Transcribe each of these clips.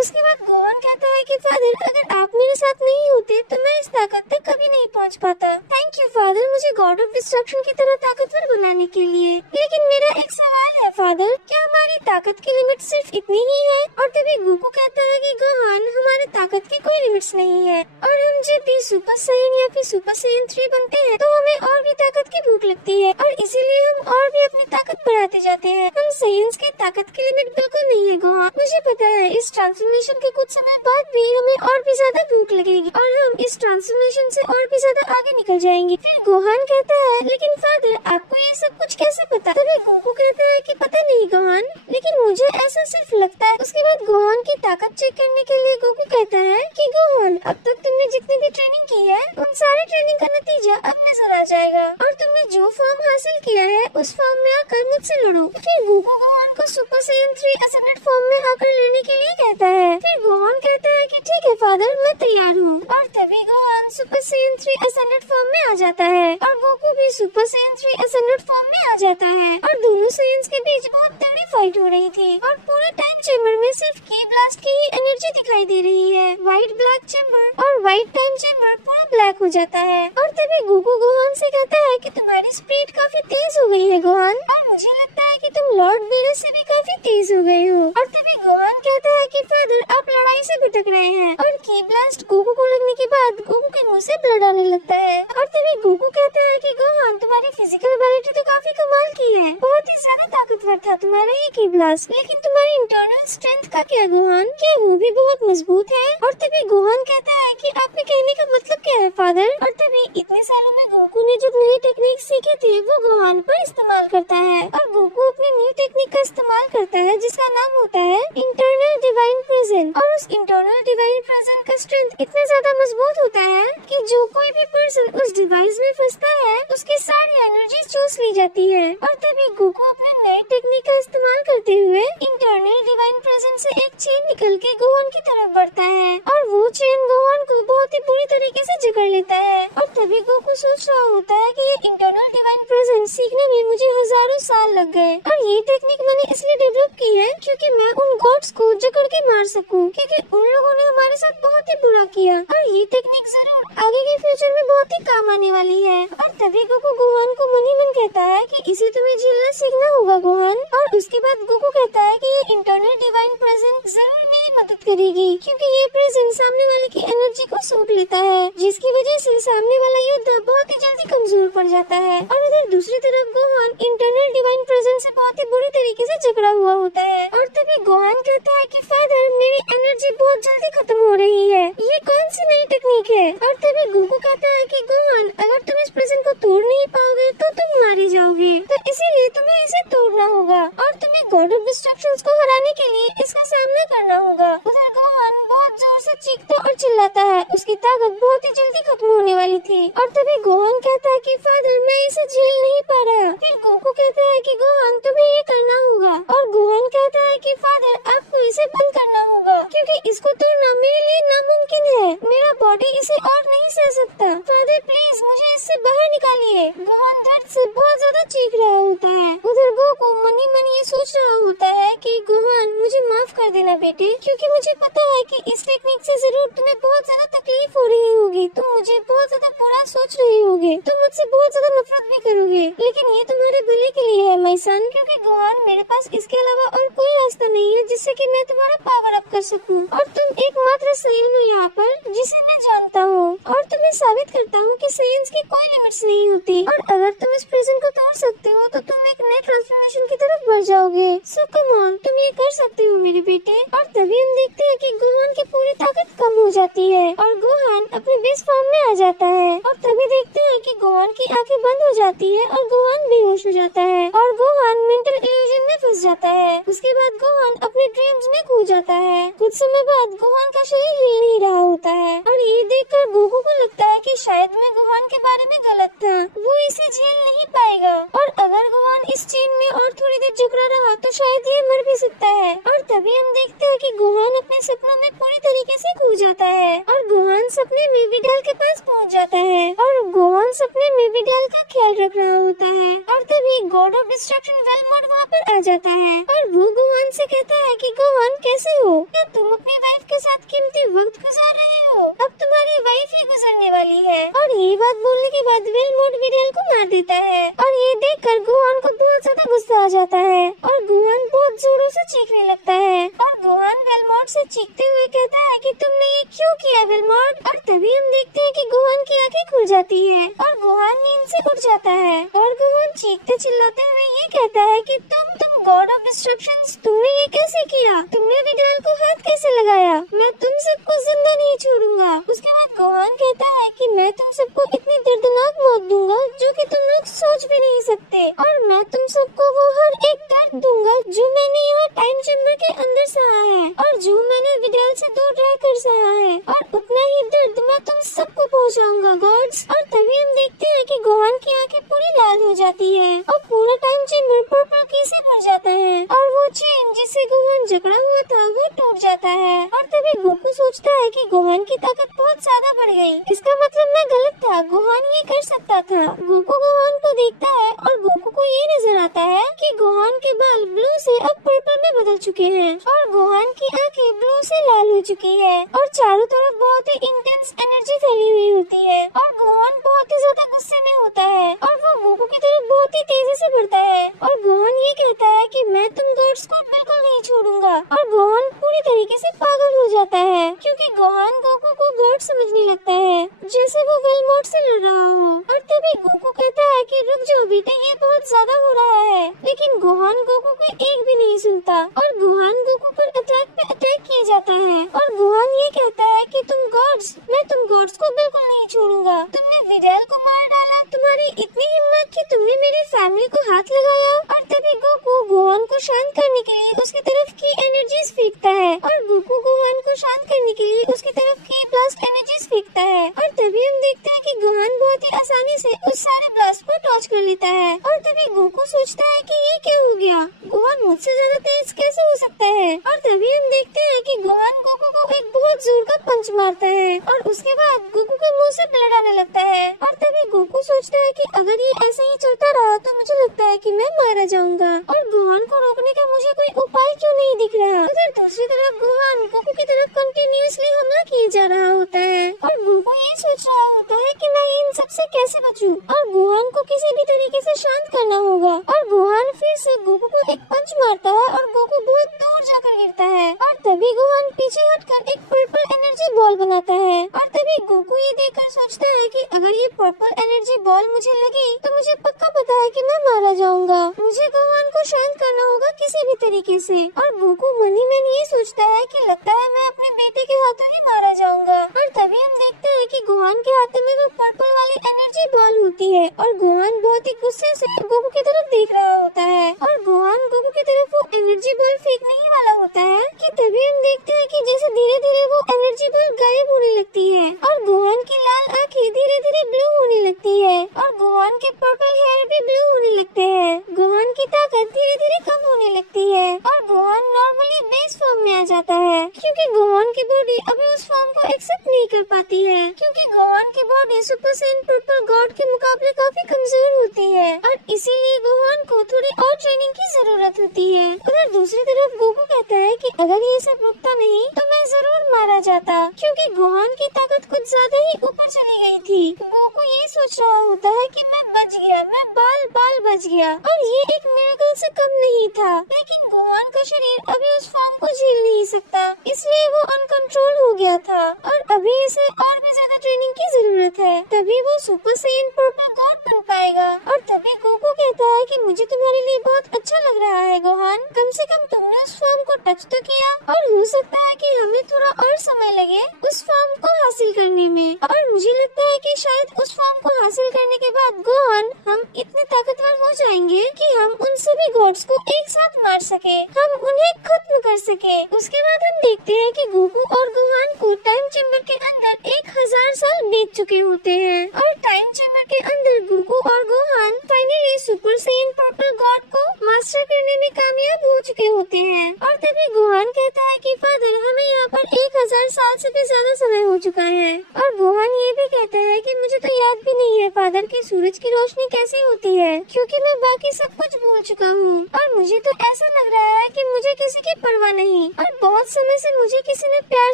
उसके बाद गोहान कहता है कि फादर अगर आप मेरे साथ नहीं होते तो मैं इस ताकत तक कभी नहीं पहुंच पाता। थैंक यू फादर मुझे गॉड ऑफ डिस्ट्रक्शन की तरह ताकतवर बनाने के लिए। लेकिन मेरा एक सवाल है फादर, क्या हमारी ताकत की लिमिट सिर्फ इतनी ही है? और तभी गोकू कहता है कि गोहान हमारे ताकत की कोई लिमिट्स नहीं है और हम जब भी सुपर साइन या फिर सुपर साइन 3 बनते हैं तो हमें और भी ताकत की भूख लगती है और इसीलिए हम और भी अपनी ताकत बढ़ाते जाते हैं। हम साइंस की ताकत की लिमिट बिल्कुल नहीं है गोहान, मुझे पता है इस ट्रांसफॉर्मेशन के कुछ समय बाद भी हमें और भी ज्यादा भूख लगेगी और हम इस ट्रांसफॉर्मेशन से और भी ज्यादा आगे निकल जाएंगे। फिर गोहान कहता है लेकिन फादर आपको ये सब कुछ कैसे पता? तभी गोकू कहता है कि पता नहीं गोहान, लेकिन मुझे ऐसा सिर्फ लगता है। उसके बाद गोहान की ताकत चेक करने के लिए गोकू कहता है कि गोहान अब तक तुमने जितनी भी ट्रेनिंग की है उन सारे ट्रेनिंग का नतीजा अब नजर आ जाएगा और तुमने जो फॉर्म हासिल किया है उस फॉर्म में आकर मुझसे लड़ो। फिर गोकू गोहान को सुपर साइयन 3 असेंडेड फॉर्म में आकर लेने के लिए कहता है। फिर गोहान कहता है कि ठीक है फादर मैं तैयार हूँ और तभी गोहान सुपर साइयन 3 असेंडेड फॉर्म में आ जाता है और गोकू भी सुपर साइयन 3 असेंडेड फॉर्म में आ जाता है और दोनों साइयंस के बीच बहुत तगड़ी फाइट हो रही थी और पूरे टाइम चेम्बर में सिर्फ की ब्लास्ट की ही एनर्जी दिखाई दे रही है। व्हाइट ब्लैक चेम्बर और व्हाइट टाइम चेम्बर पूरा ब्लैक हो जाता है और तभी गोकू गोहान से कहता है कि तुम्हारी स्पीड काफी तेज हो गई है गोहान और मुझे लगता है कि तुम लॉर्ड वीरस से भी काफी तेज हो गए हो। और तभी गोहान कहता है कि फादर आप लड़ाई से भटक रहे हैं और की ब्लास्ट गोकू को लगने के बाद गोकू के मुंह से ब्लड आने लगता है और तभी गोकू कहता है कि गोहान तुम्हारी फिजिकल एबिलिटी तो काफी कमाल की है, बहुत ही ज्यादा ताकतवर था तुम्हारा ये की ब्लास्ट, लेकिन तुम्हारी इंटरनल स्ट्रेंथ का क्या गोहान, क्या वो भी बहुत मजबूत है? और तभी गोहान कहता है कि आपके कहने का मतलब क्या है फादर? और तभी इतने सालों में गोकू ने जो नई टेक्निक सीखे थे वो गोहान पर इस्तेमाल करता है और गोकू अपनी न्यू टेक्निक का इस्तेमाल करता है जिसका नाम होता है इंटरनल डिवाइन प्रेजेंस और उस इंटरनल डिवाइन प्रेजेंस का स्ट्रेंथ इतना ज्यादा मजबूत होता है कि जो कोई भी पर्सन उस डिवाइस में फंसता है उसकी सारी एनर्जी चूस ली जाती है। और तभी गोकू अपने नए टेक्निक का इस्तेमाल करते हुए इंटरनल डिवाइन प्रेजेंस से एक चेन निकल के गोहान की तरफ बढ़ता है और वो चेन गोहान को बहुत ही बुरी तरीके से जकड़ लेता है और तभी गोकू सोच रहा होता है कि ये इंटरनल डिवाइन प्रेजेंस सीखने में मुझे हजारों साल लग गए और ये टेक्निक मैंने इसलिए डेवलप की है क्योंकि मैं उन गॉड्स को जकड़ के मार सकूं, क्योंकि उन लोगों ने हमारे साथ बहुत ही बुरा किया और ये टेक्निक जरूर आगे के फ्यूचर में बहुत ही काम आने वाली है। और तभी गोकू गोहान को मन ही मन कहता है कि इसे तुम्हें झेलना सीखना होगा गोहान। और उसके बाद गोकू कहता है कि ये इंटरनल डिवाइन प्रेजेंस जरूर मेरी मदद करेगी क्योंकि ये प्रेजेंस सामने वाले की एनर्जी को सोख लेता है जिसकी वजह से सामने वाला योद्धा बहुत ही जल्दी कमजोर पड़ जाता है। और उधर दूसरी तरफ गोहान इंटरनल डिवाइन प्रेजेंस से बहुत ही बुरी तरीके से जकड़ा हुआ होता है और तभी गोहान कहता है कि फादर मेरी एनर्जी बहुत जल्दी खत्म हो रही है, ये कौन सी नई टेक्निक है? और तभी गोकू कहता है कि गोहान अगर तुम इस प्रेजेंस को तोड़ नहीं पाओगे तो तुम मारे जाओगे, तो इसीलिए तुम्हें इसे तोड़ना होगा और तुम्हें गॉड ऑफ डिस्ट्रक्शंस को हराने के लिए इसका सामना करना होगा। उधर गोहान बहुत जोर से चीखता और चिल्लाता है, उसकी ताकत बहुत ही जल्दी खत्म होने वाली थी और तभी गोहान कहता है कि फादर मैं इसे झेल नहीं पा रहा। फिर गोकू कहता है कि गोहान तुम्हें ये करना होगा और गोहान कहता है कि फादर आपको इसे बंद करना होगा क्योंकि इसको तोड़ना मेरे लिए नामुमकिन है, मेरा बॉडी इसे और नहीं सह सकता। फादर प्लीज मुझे इससे बाहर निकालिए। गोहान दर्द से बहुत ज्यादा चीख रहा होता है। उधर गोकू मन ही मन ये सोच रहा होता है कि गोहान मुझे माफ कर देना बेटे, क्योंकि मुझे पता है कि इस टेक्निक से जरूर तुम्हें बहुत ज्यादा तकलीफ हो रही होगी, तुम मुझे बहुत ज्यादा बुरा सोच रहे होगे, तुम मुझसे बहुत ज्यादा नफरत भी करोगे, लेकिन ये तुम्हारे भले के लिए है माय सन, क्योंकि गोहान मेरे पास इसके अलावा और कोई रास्ता नहीं है जिससे कि मैं तुम्हारा पावर अप कर सकूं और तुम एकमात्र साइयन हो यहाँ पर जिसे मैं जानता हूँ और तुम्हें साबित करता हूँ कि साइंस की कोई लिमिट्स नहीं होती और अगर तुम इस प्रिजन को तोड़ सकते हो तो तुम एक नए ट्रांसफॉर्मेशन की तरफ बढ़ जाओगे। सो कम ऑन तुम ये कर सकते हो मेरे बेटे। और तभी हम देखते हैं कि गोहान की पूरी ताकत कम हो जाती है और गोहान अपने बेस फॉर्म में आ जाता है और तभी देखते हैं कि गोहान की आंखें बंद हो जाती है और गोहान बेहोश हो जाता है और गोहान मेंटल इल्यूजन में फंस जाता है। उसके बाद गोहान अपने ड्रीम्स में खो जाता है। कुछ समय बाद गोहान का शरीर हिल नहीं रहा होता है और ये देखकर गोकू को लगता है कि शायद मैं गोहान के बारे में गलत था, वो इसे झेल नहीं पाएगा और अगर गोहान इस चेन में और थोड़ी देर जकड़ा रहा तो शायद ये मर भी सकता है। और तभी हम देखते हैं कि गोहान अपने सपनों में पूरी तरीके से खो जाता है और गोहान सपने में विडाल के पास पहुंच जाता है और गोहान सपने में विडाल का ख्याल रख रहा होता है और तभी गॉड ऑफ डिस्ट्रक्शन वेलमोट वहाँ पर आ जाता है और वो गोहान से कहता है कि गोहान कैसे हो, क्या तुम अपनी वाइफ के साथ कीमती वक्त गुजार रहे हो, अब तुम्हारी वाइफ ही गुजरने वाली है। और ये बात बोलने के बाद वेलमोट विरियल को मार देता है और ये देखकर गोहान को बहुत ज्यादा गुस्सा आ जाता है और गोहान बहुत जोरों से चीखने लगता है और गोहान वेलमोट से चीखते हुए कहता है कि तुमने ये क्यों किया वेलमोट। और तभी हम देखते हैं कि गोहान की आंखें खुल जाती है और गोहान नींद से उठ जाता है और गोहान चीखते चिल्लाते हुए ये कहता है कि तुम गॉड ऑफ डिस्ट्रक्शंस, तुमने ये कैसे किया, तुमने विडाल को हाथ कैसे लगाया, मैं तुम सबको जिंदा नहीं छोड़ूंगा। उसके बाद गोहान कहता है कि मैं तुम सबको इतनी दर्दनाक मौत दूंगा जो कि तुम लोग सोच भी नहीं सकते और मैं तुम सबको वो हर एक दर्द दूंगा जो मैंने यहाँ टाइम चेम्बर के अंदर सहा है और जो मैंने विडाल से दूर रहकर सहा है और उतना ही दर्द मैं तुम सबको पहुँचाऊंगा गॉड्स। और तभी हम देखते हैं कि गोहान की आंखें पूरी लाल हो जाती है और पूरा टाइम चेम्बर पर्पल की से भर जाता है और वो चेन जिससे गोहान जकड़ा हुआ था वो टूट जाता है। और तभी गोकू सोचता है कि गोहान की ताकत बहुत ज्यादा बढ़ गई, इसका मतलब मैं गलत था, गोहान ये कर सकता था। गोकू गोहान को देखता है और गोकू को ये नजर आता है कि गोहान के बाल ब्लू से अब पर्पल में बदल चुके हैं और गोहान की आंखें ब्लू से लाल हो चुकी है और चारों तरफ बहुत ही इंटेंस एनर्जी फैली हुई होती है और गोहान बहुत ही ज्यादा गुस्से में होता है और वो गोकू की तरफ बहुत ही तेजी से बढ़ता है और गोहान ये कहता है कि मैं तुम गॉड्स को बिल्कुल नहीं छोड़ूंगा। और गोहान पूरी तरीके से पागल हो जाता है क्योंकि गोहान गोकू को गॉड समझने लगता है जैसे वो वेलमोट से लड़ रहा हो। और तभी गोकू कहता है कि रुक जाओ बेटे, ये बहुत ज्यादा हो रहा है, लेकिन गोहान गोकू को एक भी नहीं सुनता और गोहान गोकू पर अटैक पे अटैक किया जाता है और गोहान ये कहता है कि मैं तुम गॉड्स को बिल्कुल नहीं छोड़ूंगा, तुमने विडाल को मार डाला, तुम्हारी इतनी हिम्मत कि तुमने मेरी फैमिली को हाथ लगाया। और तभी गोकू गोहान को शांत करने के लिए उसकी तरफ की एनर्जीज फेंकता है और गोकू गोहान को शांत करने के लिए उसकी तरफ की ब्लास्ट एनर्जीज फेंकता है और तभी हम देखते हैं कि गोहान बहुत ही आसानी से उस सारे ब्लास्ट को टॉच कर लेता है। और तभी गोकू सोचता है कि ये क्या हो गया, गोहान मुझसे ज्यादा तेज कैसे हो सकता है। और तभी हम देखते हैं कि गोहान गोकू को एक बहुत जोर का पंच मारता है और उसके बाद गोकू के मुंह से ब्लड आने लगता है। और तभी गोकू सोचता है कि अगर ये ऐसे ही चलता रहा तो मुझे लगता है कि मैं मारा जाऊंगा और गोहान को रोकने का मुझे कोई उपाय क्यों नहीं दिख रहा। उधर दूसरी तरफ गोहान गोकू की तरफ कंटिन्यूअसली हमला किए जा रहा होता है और गोकू ये सोच रहा होता है कि मैं इन सबसे कैसे बचूं और गोहान को किसी भी तरीके से शांत करना होगा। और गोहान फिर से गोकू को एक पंच मारता है और गोकू बहुत दूर जाकर गिरता है और तभी गोहान पीछे हटकर एक पर्पल एनर्जी बॉल बनाता है और तभी गोकू ये देखकर सोचता है कि अगर ये पर्पल एनर्जी बॉल मुझे लगी तो मुझे पक्का पता है कि मैं मारा जाऊंगा, मुझे गोहान को शांत करना होगा किसी भी तरीके से। और गोकू मन ही मन ये सोचता है कि लगता है मैं अपने बेटे के हाथों ही मारा जाऊंगा। और तभी हम देखते हैं कि गोहान के हाथों में वो पर्पल वाली एनर्जी बॉल होती है और गोहान बहुत ही गुस्से से गोकू की तरफ देख रहा होता है और गोहान गोकू की तरफ वो एनर्जी बॉल फेंकने ही वाला होता है कि तभी हम देखते हैं कि जैसे धीरे धीरे वो एनर्जी बॉल गायब होने लगती है और गोहान की लाल आंखें धीरे धीरे ब्लू होने लगती है और गोहान के पर्पल हेयर भी ब्लू होने लगते हैं। गोहान की ताकत धीरे धीरे कम होने लगती है और गोहान नॉर्मली बेस फॉर्म में आ जाता है क्योंकि गोहान की बॉडी अभी उस फॉर्म को एक्सेप्ट नहीं कर पाती है क्योंकि गोहान की body super Saiyan purple God के मुकाबले काफी कमजोर होती है और इसीलिए गोहान को थोड़ी और ट्रेनिंग की जरूरत होती है। उधर दूसरी तरफ गोकू कहता है कि अगर ये सब रुकता नहीं तो मैं जरूर मारा जाता क्योंकि गोहान की ताकत कुछ ज्यादा ही ऊपर चली गई थी। गोकू ये सोच रहा होता है कि मैं बच गया, मैं बाल बाल बच गया और ये एक मिरेकल से कम नहीं था, लेकिन गोहान का शरीर अभी उस फॉर्म को झेल नहीं सकता इसलिए वो अनकंट्रोल हो गया था और अभी इसे और भी ज्यादा ट्रेनिंग की जरूरत है, तभी वो सुपर सैयन पर्पल गॉड बन पाएगा। और तभी गोकू कहता है कि मुझे तुम्हारे लिए बहुत अच्छा लग रहा है गोहान, कम से कम तुमने उस फॉर्म को टच तो किया और हो सकता है कि हमें थोड़ा और समय लगे उस फॉर्म को हासिल करने में। और मुझे लगता है कि शायद उस फॉर्म को हासिल करने के बाद गोहान हम इतने ताकतवर हो जाएंगे कि हम उन सभी गॉड्स को एक साथ मार सके, हम उन्हें खत्म कर सके। उसके बाद हम देखते हैं कि गोकू और गोहान को टाइम चेम्बर के अंदर 1000 साल बीत चुके होते हैं और टाइम चेम्बर के अंदर गोकू और Gohan finally super Saiyan purple God को मास्टर करने में कामयाब हो चुके होते हैं। और तभी गोहान कहता है कि फादर हमें यहाँ पर 1000 साल से भी ज्यादा समय हो चुका है। और गोहान ये भी कहता है कि मुझे तो याद भी नहीं है फादर की सूरज की रोशनी कैसे होती है, क्योंकि मैं बाकी सब कुछ भूल चुका हूँ। और मुझे तो ऐसा लग रहा है कि मुझे किसी की परवाह नहीं, और बहुत समय से मुझे किसी ने प्यार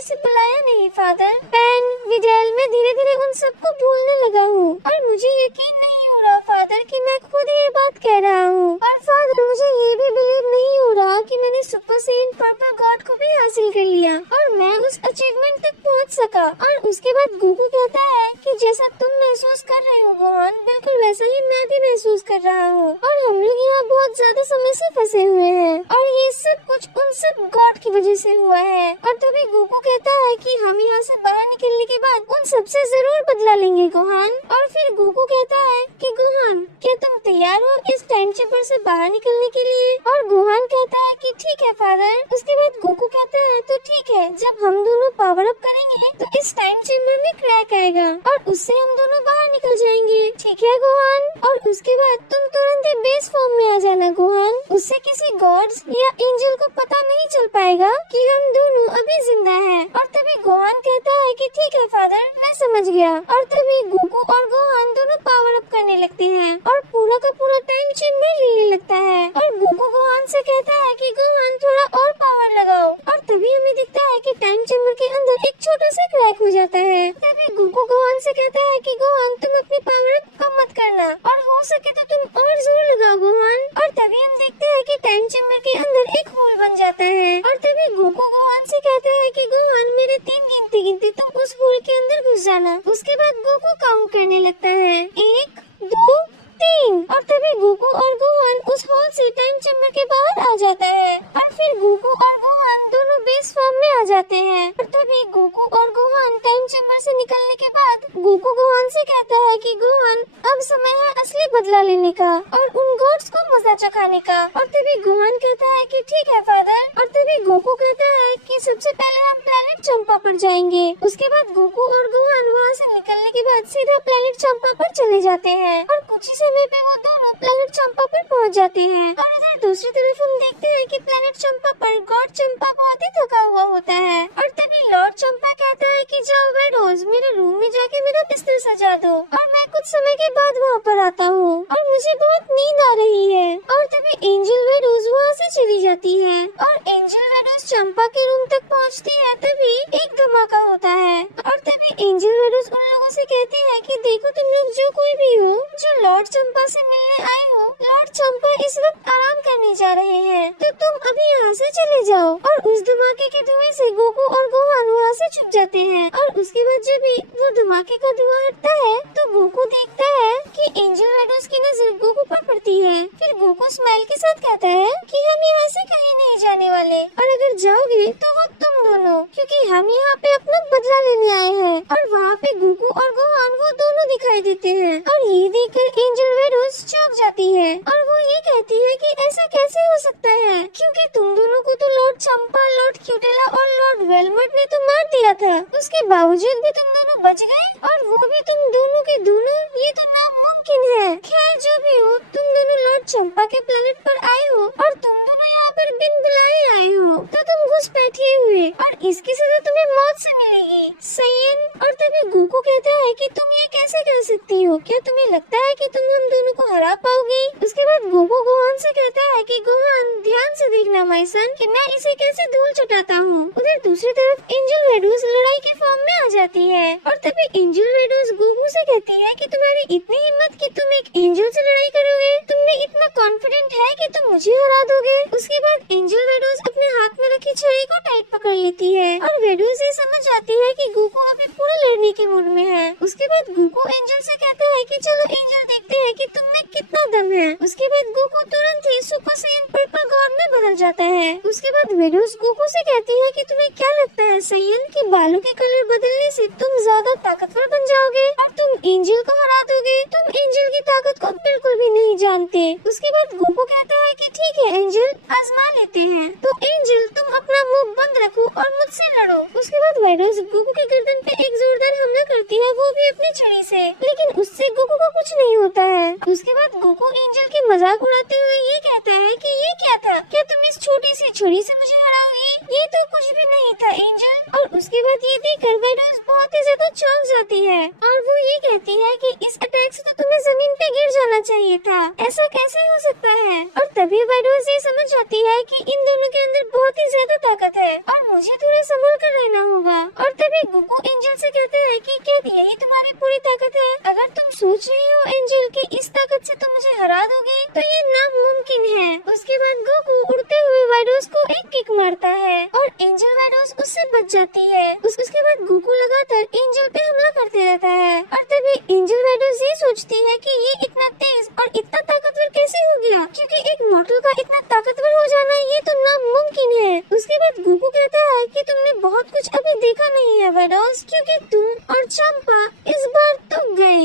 से बुलाया नहीं फादर। पेन, विडेल, मैं धीरे धीरे उन सबको भूलने लगा हूँ, और मुझे यकीन नहीं हो रहा फादर कि मैं खुद ये बात कह रहा हूँ। और फादर मुझे ये भी बिलीव नहीं हो रहा कि मैंने सुपर सेन पर्पल गॉड को भी हासिल कर लिया और मैं उस अचीवमेंट तक पहुँच सका। और उसके बाद गोकू कहता है कि जैसा तुम महसूस कर रहे हो गोहान, बिल्कुल वैसा ही मैं भी महसूस कर रहा हूँ, और हम लोग यहाँ बहुत ज्यादा समय से फंसे हुए हैं, और ये सब कुछ उन सब गॉड की वजह से हुआ है। और तभी गोकू कहता है कि हम यहाँ से बाहर निकलने के बाद उन सबसे जरूर बदला लेंगे गोहान। और फिर गोकू कहता है कि गोहान क्या तुम तैयार हो इस टाइम चेम्बर से बाहर निकलने के लिए? और गोहान कहता है कि ठीक है फादर। उसके बाद गोकू कहता है तो ठीक है, जब हम दोनों पावर अप करेंगे तो इस टाइम चेम्बर में क्रैक आएगा और उससे हम दोनों बाहर निकल जाएंगे, ठीक है गोहान? और उसके बाद तुम तुरंत ही बेस फॉर्म में आ जाना गोहान, उससे किसी गॉड्स या एंजल को पता नहीं चल पाएगा कि हम दोनों अभी जिंदा हैं। और तभी गोहान कहता है कि ठीक है फादर, मैं समझ गया। और तभी गोकू और गोहान दोनों पावर अप करने लगते हैं और पूरा का पूरा टाइम चेम्बर हिलने लगता है। और गोकू गोहान से कहता है कि गोहान थोड़ा और पावर लगाओ, और तभी हमें दिखता है कि टाइम चेम्बर के अंदर एक छोटा सा क्रैक हो जाता है। तभी गोकू गोहान से कहता है कि गोहान तुम अपनी पावर कम मत करना, और हो सके तो तुम और जोर लगाओ गोहान। और तभी हम देखते हैं कि टाइम चेम्बर के अंदर एक होल बन जाता है। और तभी गोकू गोहान से कहता है कि गोहान मेरे 3 गिनती गिनती तुम उस होल के अंदर घुस जाना। उसके बाद गोकू काउंट करने लगता है 1, 2, 3, और तभी गोकू और गोहान उस हॉल से टाइम चेम्बर के बाहर आ जाता है। और फिर गोकू और गोहान दोनों बेस फॉर्म में आ जाते हैं। और तभी गोकू और गोहान टाइम चेम्बर से निकलने के बाद गोकू गोहान से कहता है कि गोहान अब समय है असली बदला लेने का और उन गॉड्स को मजा चखाने का। और तभी गोहान कहता है कि ठीक है फादर। और तभी गोकू कहता है कि सबसे पहले हम प्लेनेट चंपा पर जाएंगे। उसके बाद गोकू और गोहान वहाँ से निकलने के बाद सीधा प्लेनेट चंपा पर चले जाते हैं, और कुछ ही समय पे वो दोनों प्लेनेट चंपा पर पहुँच जाते हैं। और इधर दूसरी तरफ हम देखते हैं कि प्लेनेट चंपा पर गॉड चंपा बहुत ही थका हुआ होता है। और तभी लॉर्ड चंपा कहता है कि जाओ वेडोस, मेरे रूम में जाके मेरा बिस्तर सजा दो और मैं कुछ समय के बाद वहाँ पर आता हूँ और मुझे बहुत नींद आ रही है। और तभी एंजल वेडोस वहाँ से चली जाती है और एंजल वेडोस चंपा के रूम तक पहुँचती है। तभी एक धमाका होता है और तभी एंजल वेडोस उन लोगों से कहती है कि देखो तुम लोग जो कोई भी हो जो लॉर्ड चंपा से मिलने आए हो, लॉर्ड चंपा इस वक्त आराम करने जा रहे हैं, तो तुम अभी यहाँ से चले जाओ। और उस धमाके के धुएं से गोकू और गोहान वहाँ से छुप जाते हैं। और उसके बाद जब भी वो धमाके का धुआं हटता है तो गोकू देखता है कि एंजल वेडोस की नजर गोकू पर पड़ती है। फिर गोकू स्माइल के साथ कहता है कि हम यहाँ से कहीं नहीं जाने वाले, और अगर जाओगे तो वो तुम दोनों, क्योंकि हम यहाँ पे अपना बदला लेने आए हैं। और वहाँ पे गोकू और गोहान वो दोनों दिखाई देते हैं और ये देखकर एंजल वेडोस चौंक जाती है और वो ये कहती है कि ऐसा कैसे हो सकता है, क्योंकि तुम दोनों को तो लॉर्ड चंपा, लॉर्ड क्यूटेला और लॉर्ड वेलमट ने तो मार दिया था, उसके बावजूद भी तुम दोनों बच गए, और वो भी तुम दोनों के दोनों, ये तो नामुमकिन है। खैर जो भी हो, तुम दोनों लॉर्ड चंपा के प्लेनेट पर आए हो और तुम दोनों यहाँ पर बिन बुलाए आए हो, तो तुम घुस बैठे हुए और इसकी सजा तुम्हें मौत से मिलेगी, सयन। और तभी गोकू कहता है कि तुम ये कैसे कर सकती हो, क्या तुम्हें लगता है कि तुम हम दोनों को हरा पाओगे? उसके बाद गोकू गोहान से कहता है कि गोहान ध्यान से देखना माय सन कि मैं इसे कैसे धूल चटाता हूँ। उधर दूसरी तरफ एंजल वेडोस लड़ाई के फॉर्म में आ जाती है और तभी एंजल वेडोस गोकू से कहती है कि तुम्हारी इतनी हिम्मत कि तुम एक एंजल से लड़ाई करोगे, तुमने इतना कॉन्फिडेंट है कि तुम मुझे हरा दोगे। उसके बाद एंजल वेडोस अपने हाथ में रखी छड़ी को टाइट पकड़ लेती है और वेडोस ये समझ जाती है कि गोकू अभी पूरा लड़ने के मूड में है। उसके बाद गोकू एंजल से कहता है कि चलो एंजल देखते हैं कि तुम में कितना दम है। उसके बाद गोकू तुरंत ही सुपर सैयन पर्पल गॉड में बदल जाता है। उसके बाद वेडोस गोकू से कहती है कि तुम्हें क्या लगता है सैयन कि बालों के कलर बदलने से तुम ज्यादा ताकतवर बन जाओगे और तुम एंजल को हरा दोगे? तुम एंजल की ताकत को बिल्कुल भी नहीं जानते। उसके बाद गोकू कहता है कि ठीक है एंजल, आजमा लेते हैं। तो एंजल तुम अपना मुंह बंद रखो और मुझसे लड़ो। उसके बाद वेडोस गोकू के गर्दन पे एक जोरदार हमला करती है, वो भी अपनी छड़ी से, लेकिन उससे गोकू को कुछ नहीं होता है। उसके बाद गोकू एंजल की मजाक उड़ाते हुए ये कहता है कि ये क्या था, क्या तुम इस छोटी सी छुरी से मुझे हराओगी? ये तो कुछ भी नहीं था एंजल। और उसके बाद ये देखकर वाइडोस बहुत ही ज्यादा चौंक जाती है और वो ये कहती है कि इस अटैक से तो तुम्हें जमीन पे गिर जाना चाहिए था, ऐसा कैसे हो सकता है। और तभी वाइडोस ये समझ जाती है कि इन दोनों के अंदर बहुत ही ज्यादा ताकत है और मुझे थोड़ा संभल कर रहना होगा। और तभी गोकू एंजल से कहते हैं कि क्या यही तुम्हारी पूरी ताकत है? अगर तुम सोच रही हो एंजल कि इस ताकत से तुम मुझे हरा दोगे तो ये नामुमकिन है। उसके बाद गोकू उड़ते हुए वाइडोस को एक किक मारता है और एंजल वाइडोस उससे बच जाती है। उसके बाद गोकू लगातार एंजल पे हमला करते रहता है और तभी एंजल वाइडोस ये सोचती है कि ये इतना तेज और इतना ताकतवर कैसे हो गया, क्योंकि एक मॉडल का इतना ताकतवर हो जाना ये तो नामुमकिन है। उसके बाद गोकू कहता है कि तुमने बहुत कुछ अभी देखा नहीं है वाइडोस, क्योंकि तुम और चंपा इस बार तो गए।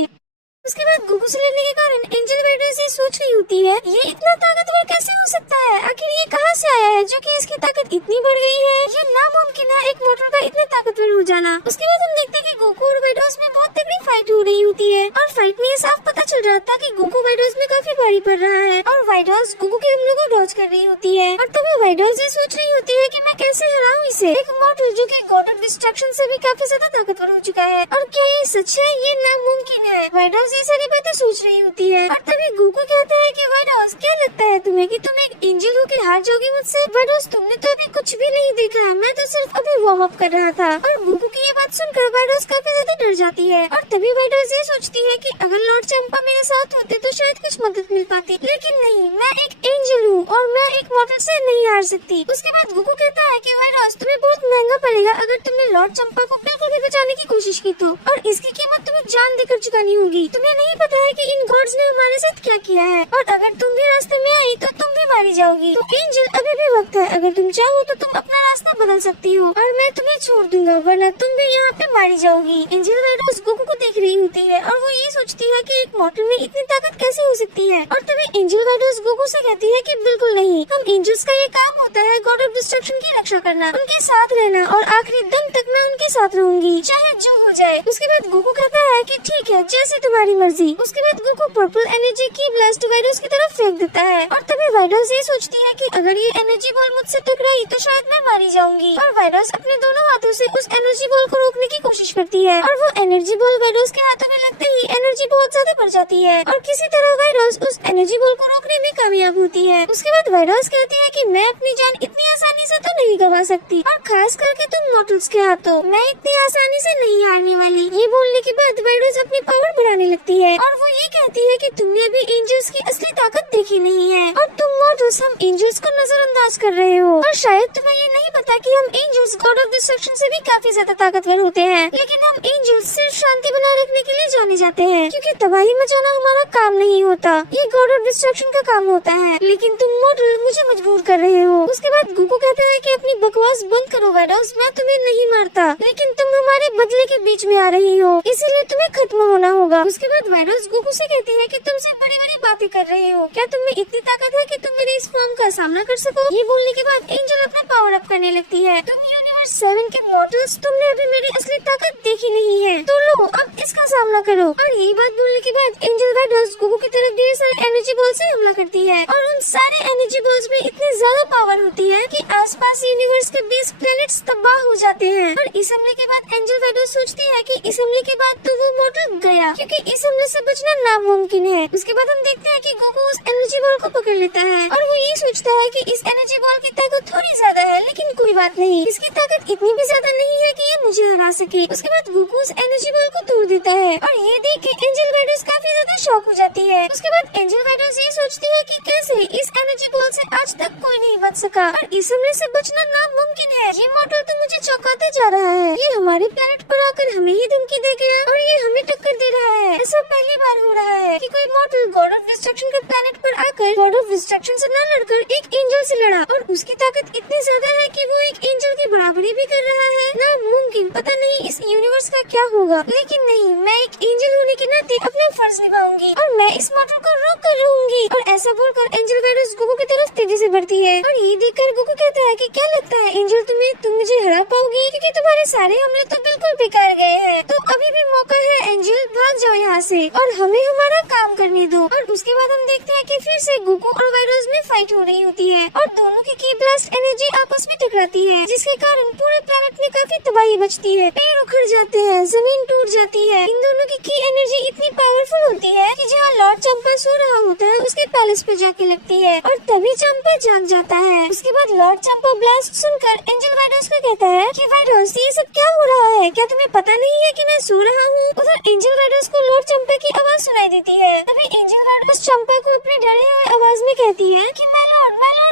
उसके बाद गोकू से लड़ने के कारण एंजल वाइडोस ये सोच रही होती है ये इतना ताकतवर कैसे हो सकता है, आखिर ये कहाँ से आया है जो कि इसकी ताकत इतनी बढ़ गई है। ये नामुमकिन है एक मोटर का इतना ताकतवर हो जाना। उसके बाद हम देखते हैं कि गोकू और वाइडोस में बहुत तगड़ी फाइट हो रही होती है और फाइट में ये साफ पता चल रहा था कि गोकू वाइडोस में काफी भारी पड़ रहा है और वाइडोस गोकू के हमलों को डॉज कर रही होती है। और तभी वाइडोस ये सोच रही होती है कि मैं कैसे हराऊं इसे, एक मॉडल जो कि गॉड ऑफ डिस्ट्रक्शन से भी काफी ज्यादा ताकतवर हो चुका है। और क्या ये सच है? ये नामुमकिन है। वाइडोस ये सारी बातें सोच रही होती है और तभी गोकू कहता है कि वाइडोस क्या लगता है तुम्हें कि तुम एक एंजल हो के हार जाओगी मुझसे? वाइडोस तुमने तो अभी कुछ भी नहीं देखा, मैं तो सिर्फ अभी वार्म अप कर रहा था। और गोकू की ये बात सुनकर वाइडोस काफी ज्यादा डर जाती है और तभी वाइडोस ये सोचती है कि अगर लॉर्ड चंपा मेरे साथ होते तो शायद कुछ मदद मिल पाती, लेकिन नहीं, मैं एक एंजल हूँ और मैं एक मॉडल से नहीं हार सकती। उसके बाद गोकू कहता है कि वाइडोस तुम्हें बहुत महंगा पड़ेगा अगर तुमने लॉर्ड चंपा को बिल्कुल भी बचाने की कोशिश की तो, और इसकी कीमत तुम्हें जान देकर चुकानी होगी। तुम्हें नहीं पता है कि इन गॉड्स ने हमारे साथ क्या किया है और अगर तुम भी रास्ते में आई तो तुम भी मारी जाओगी। तो एंजल अभी भी वक्त है, अगर तुम चाहो तो तुम अपना रास्ता बदल सकती हो और मैं तुम्हें छोड़ दूंगा, वरना तुम भी यहाँ पे मारी जाओगी। एंजल वाइडोस गोकू को देख रही होती है और वो ये सोचती है कि एक मॉडल में इतनी ताकत कैसे हो सकती है। और तभी एंजल वाइडोस गोकू से कहती है कि बिल्कुल नहीं, हम एंजल्स का ये काम होता है गॉड ऑफ डिस्ट्रक्शन की रक्षा करना, उनके साथ रहना और आखिरी दम तक मैं उनके साथ रहूंगी चाहे जो हो जाए। उसके बाद गोकू कहता है कि ठीक है, जैसे तुम्हारी मर्जी। उसके बाद गोकू पर्पल एनर्जी की ब्लास्ट वाइडोस की तरफ फेंक देता है और तभी वाइडोस ये सोचती है कि अगर ये एनर्जी बॉल मुझसे टकराई तो शायद मैं मारी जाऊंगी। और वाइडोस अपने दोनों हाथों से उस एनर्जी बॉल को रोकने की कोशिश करती है और वो एनर्जी बॉल वाइडोस के हाथों में लगते ही एनर्जी बहुत ज्यादा बढ़ जाती है और किसी तरह वाइडोस उस एनर्जी बॉल को रोकने में कामयाब होती है। उसके बाद वाइडोस कहती है कि मैं अपनी जान इतनी आसानी से तो नहीं गवा सकती और खास करके तुम मॉडल्स के हाथों, मैं इतनी आसानी से नहीं हारने वाली। ये बोलने के बाद वाइडोस अपनी पावर बढ़ाने लगती है और वो ये कहती है कि तुमने अभी एंजल्स की असली ताकत देखी नहीं है और तुम मॉडल्स हम एंजल्स को नजरअंदाज कर रहे हो और शायद तुम्हें ये नहीं पता कि हम एंजल्स गॉड ऑफ डिस्ट्रक्शन से भी काफी ज्यादा ताकतवर होते हैं, लेकिन हम एंजल्स सिर्फ शांति बनाए रखने के लिए जाने जाते हैं, क्योंकि तबाही मचाना हमारा काम नहीं होता, ये गॉड ऑफ डिस्ट्रक्शन का काम होता है। लेकिन तुम मॉडल मुझे मजबूर कर रहे हो। उसके बाद गोकू कहता है कि अपनी बकवास बंद करो वाइडोस, मैं तुम्हें नहीं मारता, लेकिन तुम हमारे बदले के बीच में आ रही हो, इसीलिए तुम्हें खत्म होना होगा। उसके बाद वाइडोस गोकू से कहती है कि तुमसे बड़ी बड़ी बातें कर रहे हो, क्या तुम में इतनी ताकत है कि तुम मेरे इस फॉर्म का सामना कर सको? ये बोलने के बाद एंजल अपना पावर अप करने लगती है। तुम यूनिवर्स 7 के मॉडल्स, तुमने अभी मेरी असली ताकत देखी नहीं है, तो लो अब इसका सामना करो। और यही बात बोलने के बाद एंजल वाइडोस गोकू की तरफ ढेर सारे एनर्जी बॉल से हमला करती है और उन सारे एनर्जी बॉल्स में इतनी ज्यादा पावर होती है कि आसपास यूनिवर्स के 20 प्लैनेट्स तबाह हो जाते हैं। और इस हमले के बाद एंजल वाइडोस सोचती है कि इस हमले के बाद तो वो मॉडल गया, क्योंकि इस हमले से बचना नामुमकिन है। उसके बाद हम देखते हैं कि गोकू उस एनर्जी बॉल को पकड़ लेता है और वो ये सोचता है कि इस एनर्जी बॉल की ताकत थोड़ी ज्यादा है, लेकिन कोई बात नहीं, इसकी ताकत इतनी भी ज्यादा नहीं है कि ये मुझे हरा सके। उसके बाद गोकू उस एनर्जी बॉल को तोड़ देता है और ये देख के एंजल वाइडोस काफी ज्यादा शॉक हो जाती है। उसके बाद एंजल वाइडोस ये सोचती है कि कैसे इस एनर्जी बॉल से आज तक कोई नहीं बच सका और इस हमले से बचना नामुमकिन है। ये मॉडल तो मुझे चौंकाते जा रहा है, ये हमारे प्लेनेट पर आकर हमें ही धमकी दे गया और ये हमें टक्कर दे रहा है। ऐसा पहली बार हो रहा है कि कोई मॉडल गॉड ऑफ डिस्ट्रक्शन के प्लेनेट पर आकर गॉड ऑफ डिस्ट्रक्शन से न लड़कर एक एंजल से लड़ा और उसकी ताकत इतनी ज्यादा है कि वो एक एंजल की बराबरी भी कर रहा है। नामुमकिन, पता नहीं इस यूनिवर्स का क्या होगा, लेकिन नहीं, मैं एक एंजल होने के नाते अपना फर्ज निभाऊंगी और मैं इस मॉडल को रोक कर रहूंगी। और ऐसा बोलकर एंजल वाइडोस गोकू की तरफ तेजी से बढ़ती है। और ये देखकर गोकू कहता है कि क्या लगता है एंजल तुम मुझे हरा पाओगी, क्योंकि तुम्हारे सारे हमले तो बिल्कुल बेकार गए हैं। तो अभी भी मौका है एंजल, भाग जाओ यहाँ से और हमें हमारा काम करने दो। और उसके बाद हम देखते हैं कि फिर से गोकू और वाइरोस में फाइट हो रही होती है और दोनों की ब्लास्ट एनर्जी आपस में टकराती है, जिसके कारण पूरे प्लेनेट में काफी तबाही मचती है। पेड़ उखड़ जाते हैं, जमीन टूट जाती है। इन दोनों की एनर्जी इतनी पावरफुल होती है कि जहाँ लॉर्ड चंपा सो रहा होता है उसके पैलेस पे जाके लगती है और तभी चंपा जाग जाता है। उसके बाद लॉर्ड चंपा ब्लास्ट सुनकर एंजल वाइरोस को कहता है कि वाइरोस ये सब क्या हो रहा है, क्या तुम्हें पता नहीं है कि मैं सो रहा हूँ। उधर एंजल वाइरोस को लॉर्ड चंपा की आवाज सुनाई देती है। तभी एंजल वाइरोस चंपा को अपनी डरे हुए आवाज में कहती है कि माय लॉर्ड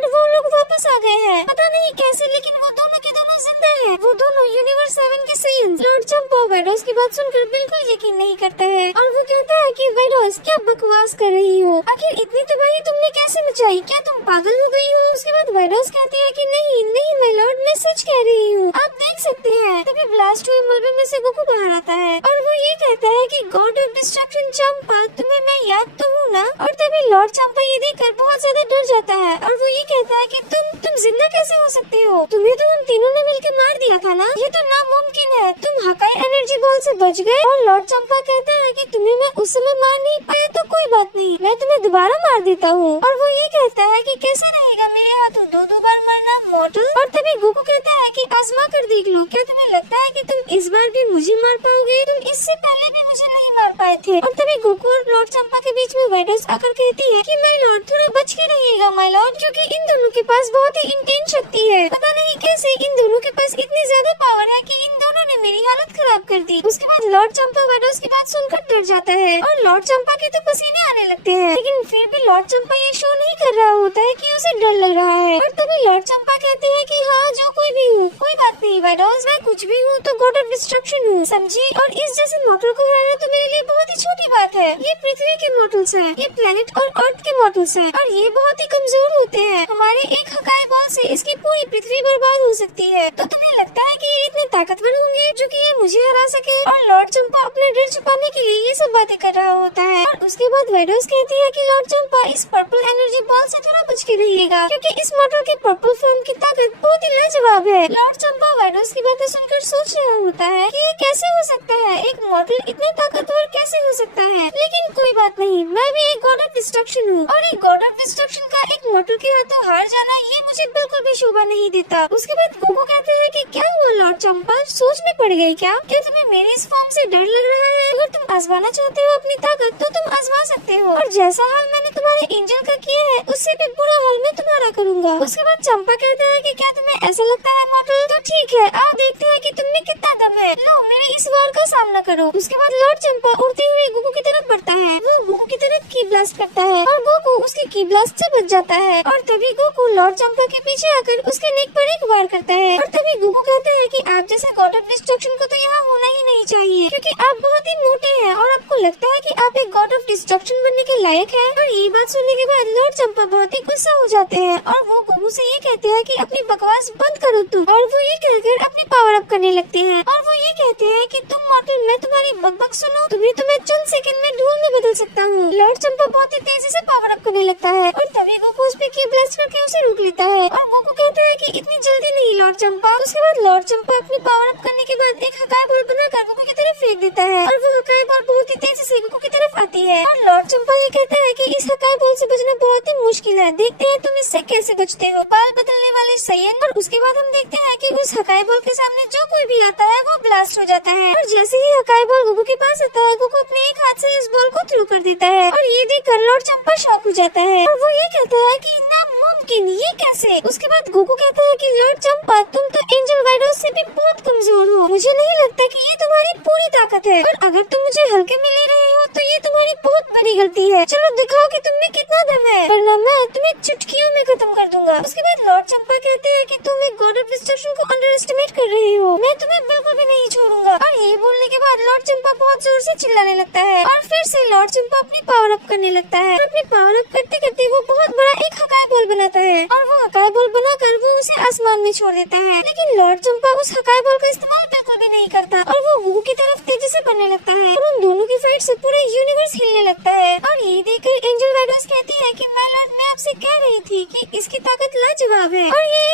वो लोग वापस आ गए हैं, पता नहीं कैसे, लेकिन वो दोनों के दोनों जिंदा हैं। वो दोनों यूनिवर्स 7 के सेयंस। लॉर्ड चंपा वाइरोस की बात सुनकर बिल्कुल यकीन नहीं करता है और वो कहता है कि वाइरोस क्या बकवास कर रही हो, आखिर इतनी तबाही तुमने कैसे मचाई, क्या तुम पागल हो गई हो। उसके बाद वाइरोस कहती है कि नहीं माय लॉर्ड, मैं सच कह रही हूँ, आप देख सकते हैं। तभी ब्लास्ट हुए मलबे में से गोकू बाहर आता है और वो ये कहता है कि गॉड ऑफ डिस्ट्रक्शन चंपा, तुम्हें मैं याद तो हूँ ना। और तभी लॉर्ड चंपा ये देखकर बहुत ज्यादा डर जाता है और वो ये कहता है कि तुम जिंदा कैसे हो सकते हो, तुम्हें तो हम तीनों ने मिलकर मार दिया था ना, ये तो नामुमकिन है, तुम हकाई एनर्जी बॉल से बच गए। और लॉर्ड चंपा कहता है कि तुम्हें मैं उस समय मार नहीं पाया तो कोई बात नहीं, मैं तुम्हें दोबारा मार देता हूँ। और वो ये कहता है कि कैसा रहेगा मेरे हाथों दो बार मरना मॉडल। और तभी गोकू कहता है कि आजमा कर देख लो, क्या तुम्हें लगता है कि तुम इस बार भी मुझे मार पाओगे, तुम इससे पहले भी मुझे नहीं मार पाए थे। और तभी गोकू और लॉर्ड चंपा के बीच में वाइरोस आकर कहती है कि माय लॉर्ड थोड़ा बच के रहिएगा माय लॉर्ड, क्योंकि इन दोनों के पास बहुत ही इंटेंस शक्ति है, पता नहीं कैसे इन दोनों के पास इतनी ज्यादा पावर है कि इन दोनों ने मेरी हालत खराब कर दी। उसके बाद लॉर्ड चंपा वाइरोस की बात सुनकर डर जाता है और लॉर्ड चंपा के तो पसीने आने लगते हैं, लेकिन फिर भी लॉर्ड चंपा ये शो नहीं कर रहा होता है कि उसे डर लग रहा है। और तभी लॉर्ड चंपा कहते हैं कि हाँ जो कोई भी हूँ, कोई बात नहीं वाइरोस, मैं कुछ भी हूँ तो गॉड ऑफ डिस्ट्रक्शन हूँ, समझी। और इस जैसे मॉडल को हराना तो मेरे लिए बहुत ही छोटी बात है। ये पृथ्वी के मॉडल्स हैं, ये प्लेनेट और अर्थ के मॉडल्स हैं और ये बहुत ही कमजोर होते हैं। हमारे एक हकाई बॉल से इसकी पूरी पृथ्वी बर्बाद हो सकती है। तो तुम्हें लगता है कि ये इतने ताकतवर होंगे जो कि ये मुझे हरा सके। और लॉर्ड चंपा अपने डर छुपाने के लिए ये सब बातें कर रहा होता है। और उसके बाद वाइरोस कहती है कि लॉर्ड चंपा इस पर्पल एनर्जी बॉल से थोड़ा बच के रहिएगा, क्योंकि इस मॉडल के पर्पल फॉर्म की ताकत बहुत ही लाजवाब है। लॉर्ड चंपा वाइरोस की बातें सुनकर सोच रहा होता है कि ये कैसे हो सकता है, एक मॉडल इतने ताकतवर कैसे हो सकता है। लेकिन कोई बात नहीं, मैं भी एक गॉड ऑफ डिस्ट्रक्शन हूँ और एक गॉड ऑफ डिस्ट्रक्शन का एक मॉडल के हाथों हार जाना ये मुझे बिल्कुल भी शोभा नहीं देता। उसके बाद गोकू कहते हैं कि क्या हुआ लॉर्ड चंपा, सोच में पड़ गई क्या तुम्हें मेरे इस फॉर्म से डर लग रहा है। अगर तुम आजमाना चाहते हो अपनी ताकत तो तुम आजमा सकते हो, और जैसा हाल मैंने तुम्हारे एंजल का किया है उससे भी बुरा हाल मैं तुम्हारा करूंगा। उसके बाद चंपा कहता है कि क्या तुम्हें ऐसा लगता है मॉडल, तो ठीक है आओ देखते हैं कि तुमने कितना दम है, लो मेरे इस वार का सामना करो। उसके बाद लॉर्ड चंपा उड़ते हुए गोकू की तरफ बढ़ता है, वो गोकू की तरफ की ब्लास्ट करता है और गोकू उसकी की ब्लास्ट से बच जाता है। और तभी गोकू लॉर्ड चंपा के पीछे आकर उसके नेक पर एक वार करता है। और तभी गोकू कहता है कि आप जैसा गॉड ऑफ डिस्ट्रक्शन को तो यहाँ होना ही नहीं चाहिए, क्योंकि आप बहुत ही मोटे हैं और आपको लगता है कि आप एक गॉड ऑफ डिस्ट्रक्शन बनने के लायक हैं। और ये बात सुनने के बाद लॉर्ड चंपा बहुत ही गुस्सा हो जाते हैं और वो गोकू से ये कहते हैं कि अपनी बकवास बंद करो तुम। और वो ये कहकर अपनी पावर अप करने लगते हैं और वो ये कहते हैं कि तुम मॉडल, मैं तुम्हारी बकबक सुनो, तुम्हें चंद सेकंड में धूल में बदल सकता हूँ। लॉर्ड चंपा बहुत ही तेजी से पावर अप करने लगता है और तभी गोकू उस पे की ब्लास्ट करके उसे रोक लेता है। और गोकू कहता है कि इतनी जल्दी नहीं लॉर्ड चंपा। उसके बाद लॉर्ड चंपा अपनी पावर अप करने के बाद एक हकाई बॉल बनाकर गोकू की तरफ फेंक देता है और वो हकाई बॉल बहुत ही तेजी से गोकू की तरफ आती है। और लॉर्ड चंपा ये कहता है कि इस हकाई बॉल से बचना बहुत ही मुश्किल है, देखते हैं तुम इससे कैसे बचते हो, बाल बदलने वाले सयन। और उसके बाद हम देखते हैं कि उस हकाई बॉल के सामने जो कोई भी आता है वो ब्लास्ट हो जाता है। और जैसे ही हकाई बॉल गोकू के पास आता है, गोकू अपने एक हाथ से इस बॉल को थ्रू कर देता है और ये देखकर लॉर्ड चंपा शॉक हो जाता है और वो ये कहता है कि नामुमकिन, ये कैसे। उसके बाद गोकू कहता है कि लॉर्ड चंपा तुम तो एंजल वाइरोस से भी बहुत कमजोर हो, मुझे नहीं लगता कि ये तुम्हारी पूरी ताकत है, और अगर तुम मुझे हल्के में ले रहे हो तो ये तुम्हारी बहुत बड़ी गलती है। चलो दिखाओ कि तुम में कितना दम है, वरना मैं तुम्हें चुटकियों में खत्म कर दूंगा। उसके बाद लॉर्ड चंपा कहते हैं कि तुम एक गॉड ऑफ डिस्ट्रक्शन को अंडर एस्टिमेट कर रही हो, मैं तुम्हें बिल्कुल भी नहीं छोड़ूंगा। और ये बोलने के बाद लॉर्ड चंपा बहुत जोर से चिल्लाने लगता है और फिर से लॉर्ड चंपा अपनी पावर अप करने लगता है। अपनी पावर अप करते करते वो बहुत बड़ा एक हकाई बॉल बनाता है और वो हकाई बॉल बनाकर वो उसे आसमान में छोड़ देता है। लेकिन लॉर्ड चंपा उस हकाई बॉल का इस्तेमाल बिल्कुल भी नहीं करता और वो गोकू की तरफ तेजी से बढ़ने लगता है और उन दोनों की फाइट से पूरा यूनिवर्स हिलने लगता है। और ये देखकर एंजल वाइरोस कहती है कि माय लॉर्ड, मैं आपसे कह रही थी कि इसकी ताकत लाजवाब